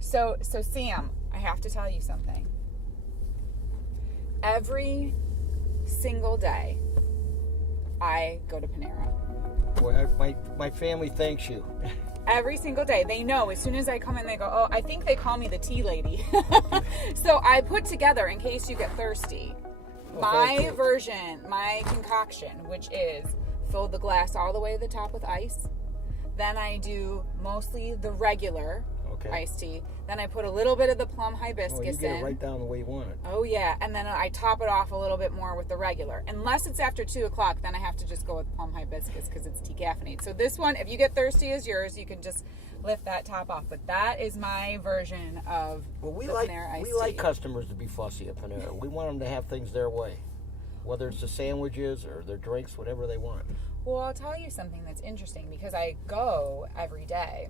So Sam, I have to tell you something. Every single day, I go to Panera. Well, my family thanks you. Every single day. They know as soon as I come in, they go, oh, I think they call me the tea lady. So I put together, in case you get thirsty, my version, my concoction, which is fill the glass all the way to the top with ice. Then I do mostly the regular iced tea. Then I put a little bit of the plum hibiscus in. You get it right down the way you want it. Oh, yeah. And then I top it off a little bit more with the regular. Unless it's after 2 o'clock, then I have to just go with plum hibiscus because it's decaffeinated. So this one, if you get thirsty as yours, you can just lift that top off. But that is my version of Panera iced tea. We like customers to be fussy at Panera. We want them to have things their way, whether it's the sandwiches or their drinks, whatever they want. Well, I'll tell you something that's interesting because I go every day.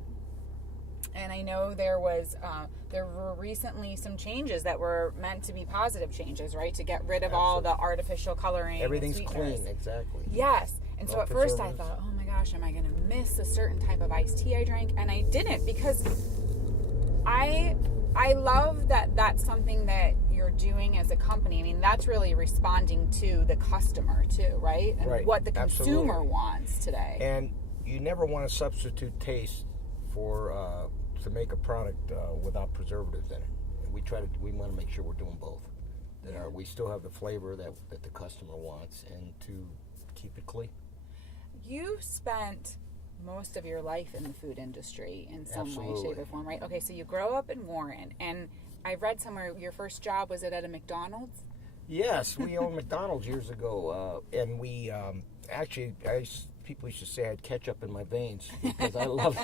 And I know there were recently some changes that were meant to be positive changes, right? To get rid of all the artificial coloring. Everything's clean, exactly. Yes. And so at first I thought, oh my gosh, am I going to miss a certain type of iced tea I drank? And I didn't, because I love that that's something that you're doing as a company. I mean, that's really responding to the customer too, right? And what the consumer wants today. And you never want to substitute taste for to make a product without preservatives in it. We want to make sure we're doing both. That we still have the flavor that the customer wants, and to keep it clean. You spent most of your life in the food industry in some way, shape, or form, right? Okay, so you grow up in Warren, and I read somewhere your first job was at a McDonald's? Yes, we owned McDonald's years ago, and we people used to say I had ketchup in my veins because I loved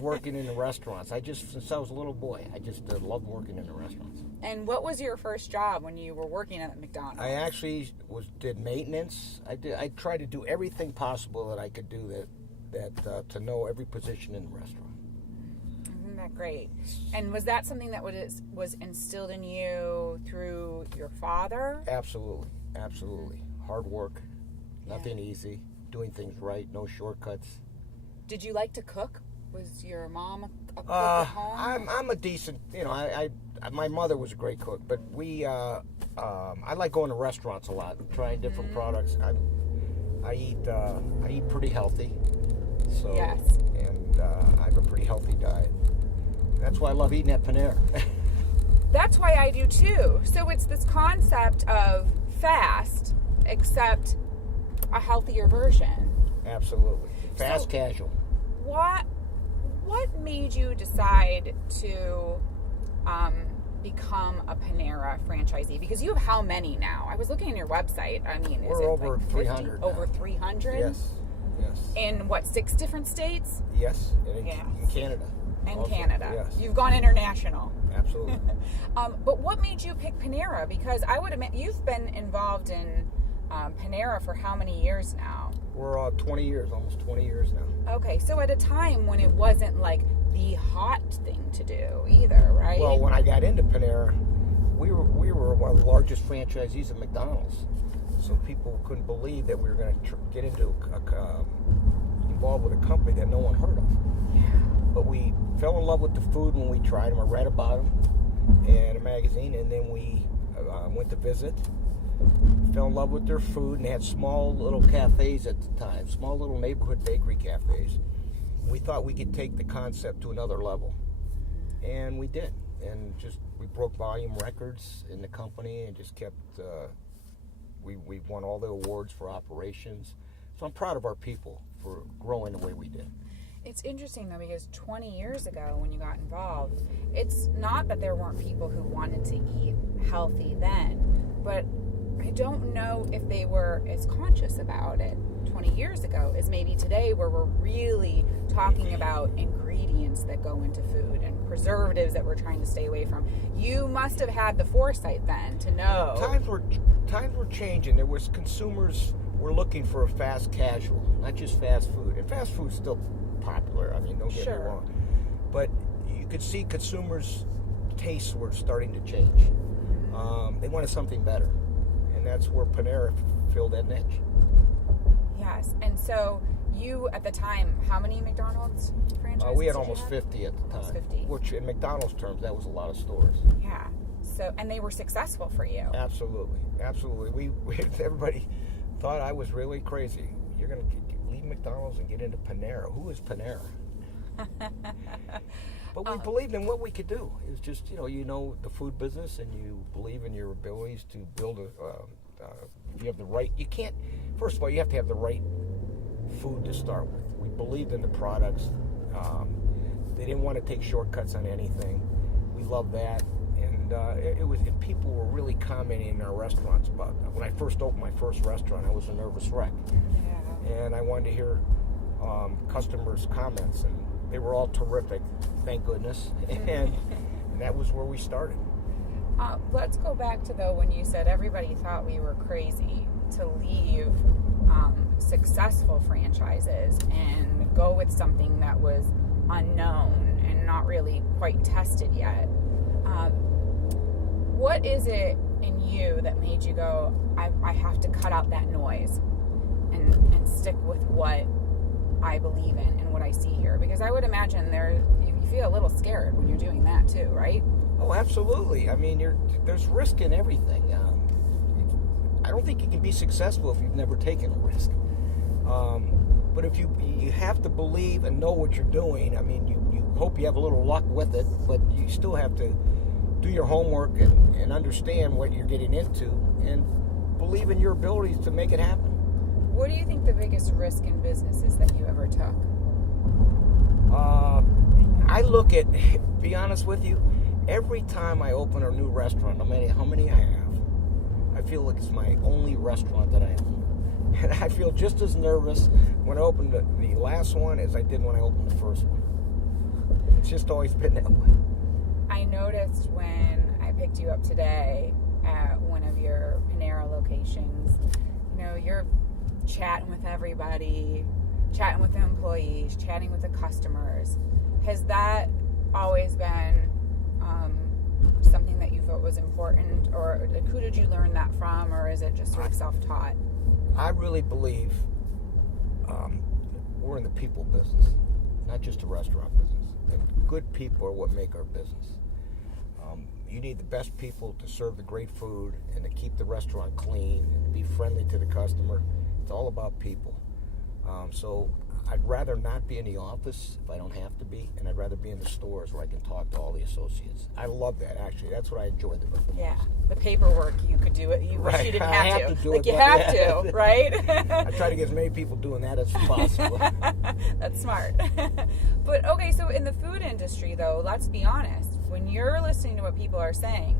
working in the restaurants. Since I was a little boy, I just loved working in the restaurants. And what was your first job when you were working at McDonald's? I actually did maintenance. I tried to do everything possible that I could do that to know every position in the restaurant. Isn't that great? And was that something that was instilled in you through your father? Absolutely. Hard work, nothing easy. Doing things right, no shortcuts. Did you like to cook? Was your mom a cook at home? I'm a decent, my mother was a great cook, but I like going to restaurants a lot, trying different products. I eat pretty healthy, so and I have a pretty healthy diet. That's why I love eating at Panera. That's why I do too. So it's this concept of fast, except a healthier version. Absolutely. Fast casual. What made you decide to become a Panera franchisee? Because you have how many now? I was looking on your website. I mean, we're over 300. Over 300? Yes. In what, 6 different states? Yes. And in Canada. And also, Canada. Yes. You've gone international. Absolutely. But what made you pick Panera? Because I would admit you've been involved in Panera for how many years now? We're 20 years, almost 20 years now. Okay, so at a time when it wasn't like the hot thing to do either, right? Well, when I got into Panera, we were one of the largest franchisees of McDonald's. So people couldn't believe that we were going to get into involved with a company that no one heard of. Yeah. But we fell in love with the food when we tried them. I read about them in a magazine, and then we went to visit. Fell in love with their food, and they had small little cafes at the time, small little neighborhood bakery cafes. We thought we could take the concept to another level, and we did. And we broke volume records in the company, and just kept. We won all the awards for operations. So I'm proud of our people for growing the way we did. It's interesting, though, because 20 years ago when you got involved, it's not that there weren't people who wanted to eat healthy then, but I don't know if they were as conscious about it 20 years ago as maybe today, where we're really talking about ingredients that go into food and preservatives that we're trying to stay away from. You must have had the foresight then to know. Times were changing. There was consumers were looking for a fast casual, not just fast food. And fast food's still popular. I mean, don't get me wrong. But you could see consumers' tastes were starting to change. They wanted something better. And that's where Panera filled that niche. Yes. And so You, at the time, how many McDonald's franchises we had did you almost have? 50 at the time. Almost 50. Which, in McDonald's terms, that was a lot of stores. Yeah. So, and they were successful for you. Absolutely. Everybody thought I was really crazy. You're going to leave McDonald's and get into Panera. Who is Panera? But we believed in what we could do. It was just, you know the food business, and you believe in your abilities to build if you have the right, you can't, first of all, you have to have the right food to start with. We believed in the products. They didn't want to take shortcuts on anything. We loved that. And and people were really commenting in our restaurants about when I first opened my first restaurant, I was a nervous wreck. Yeah. And I wanted to hear customers' comments, and they were all terrific, thank goodness. And that was where we started. Let's go back to, though, when you said everybody thought we were crazy to leave successful franchises and go with something that was unknown and not really quite tested yet. What is it in you that made you go, I have to cut out that noise and stick with what I believe in and what I see here? Because I would imagine you feel a little scared when you're doing that too, right? Oh, absolutely. I mean, there's risk in everything. I don't think you can be successful if you've never taken a risk. But if you have to believe and know what you're doing. I mean, you hope you have a little luck with it, but you still have to do your homework and understand what you're getting into and believe in your abilities to make it happen. What do you think the biggest risk in business is that you ever took? I look at, be honest with you, every time I open a new restaurant, no matter how many I have, I feel like it's my only restaurant that I own. And I feel just as nervous when I opened the last one as I did when I opened the first one. It's just always been that way. I noticed when I picked you up today at one of your Panera locations, you're chatting with everybody, chatting with the employees, chatting with the customers. Has that always been something that you thought was important, or who did you learn that from, or is it just sort of self-taught? I really believe we're in the people business, not just a restaurant business. And good people are what make our business. You need the best people to serve the great food and to keep the restaurant clean and to be friendly to the customer. It's all about people. So I'd rather not be in the office if I don't have to be, and I'd rather be in the stores where I can talk to all the associates. I love that, actually. That's what I enjoy the most. Yeah, the paperwork, you could do it. You wish you didn't have to. Do like it, you have to, right? I try to get as many people doing that as possible. That's smart. But, okay, so in the food industry, though, let's be honest. When you're listening to what people are saying,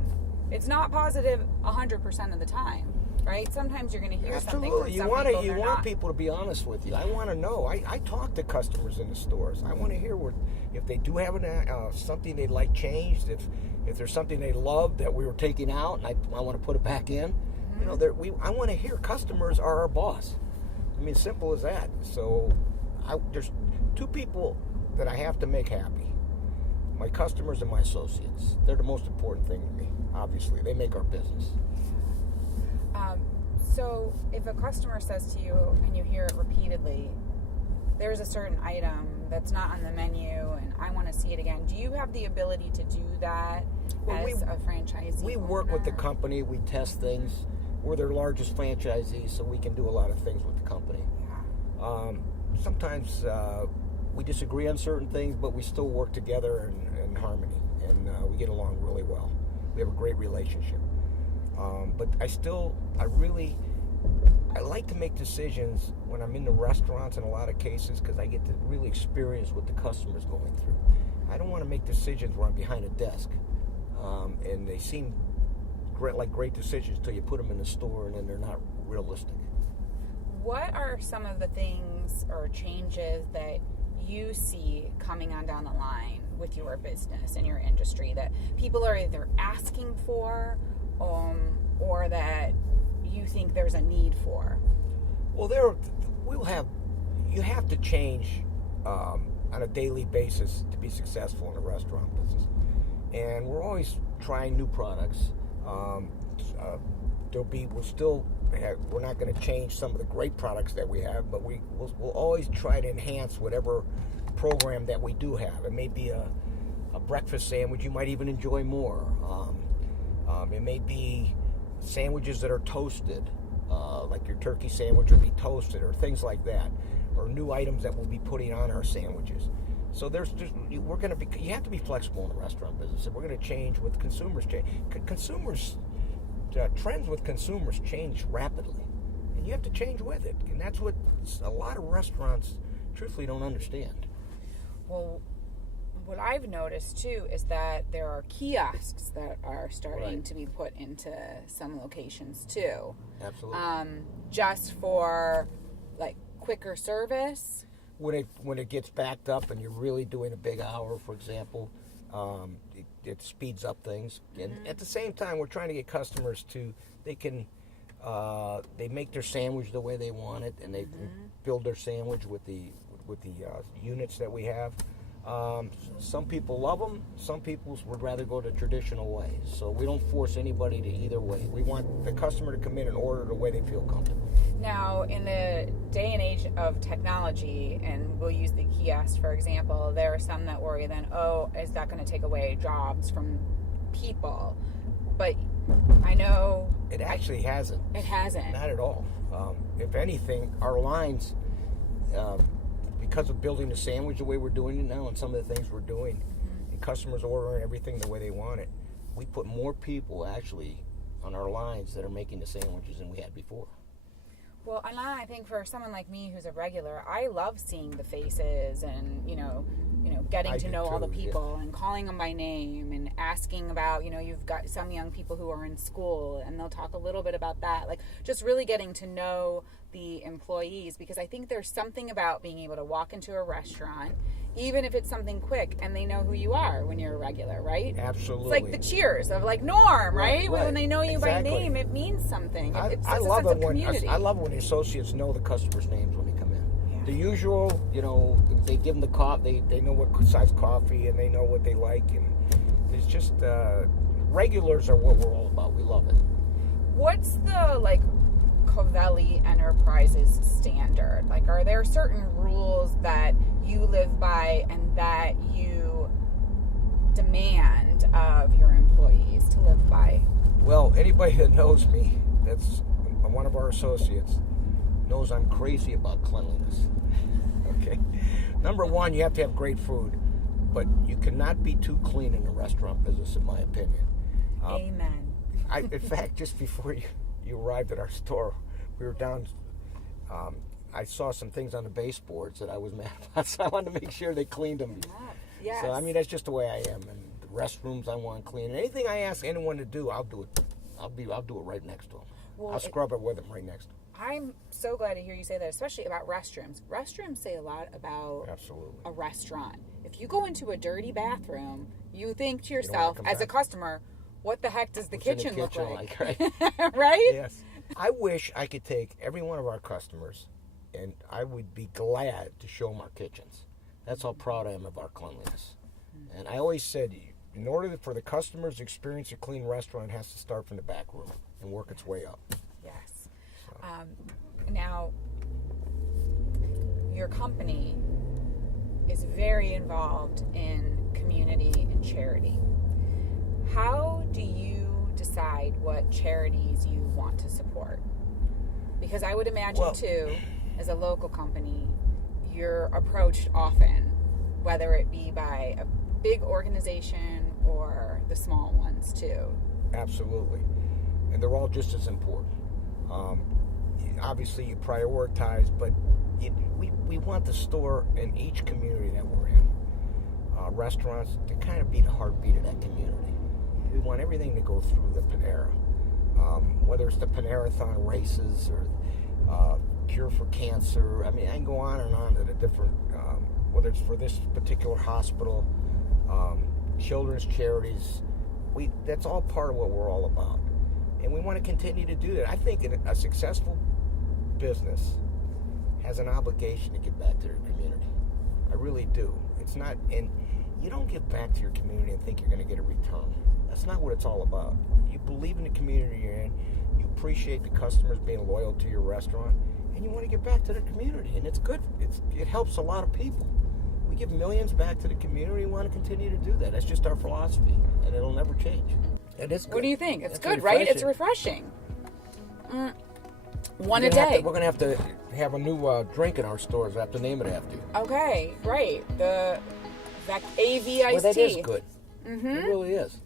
it's not positive 100% of the time. Right? Sometimes you're going to hear something from some people. You want people to be honest with you. I want to know. I talk to customers in the stores. I want to hear if they do have something they'd like changed, if there's something they love that we were taking out and I want to put it back in. Mm-hmm. I want to hear customers are our boss. I mean, simple as that. So there's two people that I have to make happy. My customers and my associates. They're the most important thing to me, obviously. They make our business. So if a customer says to you, and you hear it repeatedly, there's a certain item that's not on the menu and I want to see it again, do you have the ability to do that as a franchisee? We work with the company. We test things. We're their largest franchisee, so we can do a lot of things with the company. Yeah. Sometimes we disagree on certain things, but we still work together in harmony, and we get along really well. We have a great relationship. But I like to make decisions when I'm in the restaurants in a lot of cases because I get to really experience what the customer's going through. I don't want to make decisions where I'm behind a desk and they seem like great decisions until you put them in the store and then they're not realistic. What are some of the things or changes that you see coming on down the line with your business and your industry that people are either asking for or that you think there's a need for? Well, you have to change on a daily basis to be successful in the restaurant business. And we're always trying new products. We'll still we're not going to change some of the great products that we have, but we'll always try to enhance whatever program that we do have. It may be a breakfast sandwich you might even enjoy more. It may be sandwiches that are toasted, like your turkey sandwich would be toasted, or things like that, or new items that we'll be putting on our sandwiches. So you have to be flexible in the restaurant business, and we're going to change with consumers change. Trends with consumers change rapidly, and you have to change with it, and that's what a lot of restaurants truthfully don't understand. Well, what I've noticed too is that there are kiosks that are starting to be put into some locations too. Absolutely. Just for like quicker service. When it gets backed up and you're really doing a big hour, for example, it speeds up things. And at the same time, we're trying to get customers they make their sandwich the way they want it, and they build their sandwich with the units that we have. Some people love them. Some people would rather go the traditional way. So we don't force anybody to either way. We want the customer to come in and order the way they feel comfortable. Now, in the day and age of technology, and we'll use the kiosk for example, there are some that worry then, is that going to take away jobs from people? But I know... It actually hasn't. It hasn't. Not at all. If anything, our lines... because of building the sandwich the way we're doing it now and some of the things we're doing, and customers ordering everything the way they want it, we put more people actually on our lines that are making the sandwiches than we had before. Well, and I think for someone like me who's a regular, I love seeing the faces and, getting to know all the people and calling them by name and asking about, you've got some young people who are in school and they'll talk a little bit about that. Like just really getting to know the employees, because I think there's something about being able to walk into a restaurant, even if it's something quick, and they know who you are when you're a regular, right? Absolutely. It's like the cheers of like Norm, right? When they know you by name, it means something. I love it when the associates know the customers' names when they come in. Yeah. The usual, they give them the coffee. They know what size coffee, and they know what they like, and it's just regulars are what we're all about. We love it. What's the Covelli Enterprises standard? Like, are there certain rules that you live by and that you demand of your employees to live by? Well, anybody that knows me, that's one of our associates, knows I'm crazy about cleanliness. Okay. Number one, you have to have great food, but you cannot be too clean in the restaurant business, in my opinion. Amen. In fact, just before you arrived at our store, we were down. I saw some things on the baseboards that I was mad about, so I wanted to make sure they cleaned them. Yes. So that's just the way I am. And the restrooms I want clean. And anything I ask anyone to do, I'll do it. I'll do it right next to them. Well, I'll scrub it with them right next to them. I'm so glad to hear you say that, especially about restrooms. Restrooms say a lot about a restaurant. If you go into a dirty bathroom, you think to yourself, as a customer, what the heck does the kitchen look like? Right? Right? Yes. I wish I could take every one of our customers, and I would be glad to show them our kitchens. That's how proud I am of our cleanliness. And I always said, in order for the customers to experience a clean restaurant, it has to start from the back room and work its way up. Yes. So. Now, your company is very involved in community and charity. How do you decide what charities you want to support? Because I would imagine, too, as a local company, you're approached often, whether it be by a big organization or the small ones, too. Absolutely. And they're all just as important. Obviously, you prioritize, but we want the store in each community that we're in, restaurants, to kind of be the heartbeat of that community. We want everything to go through the Panera, whether it's the Panera-thon races or Cure for Cancer. I mean, I can go on and on to the different, whether it's for this particular hospital, children's charities. That's all part of what we're all about. And we want to continue to do that. I think a successful business has an obligation to give back to their community. I really do. It's not, and you don't give back to your community and think you're going to get a return. That's not what it's all about. You believe in the community you're in, you appreciate the customers being loyal to your restaurant, and you want to give back to the community, and it's good. It helps a lot of people. We give millions back to the community and want to continue to do that. That's just our philosophy, and it'll never change. It is good. What do you think? It's good, right? It's refreshing. One a day. We're going to have to have a new drink in our stores. I have to name it after you. Okay, right. The AV iced tea. Well, that is good. Mm-hmm. It really is.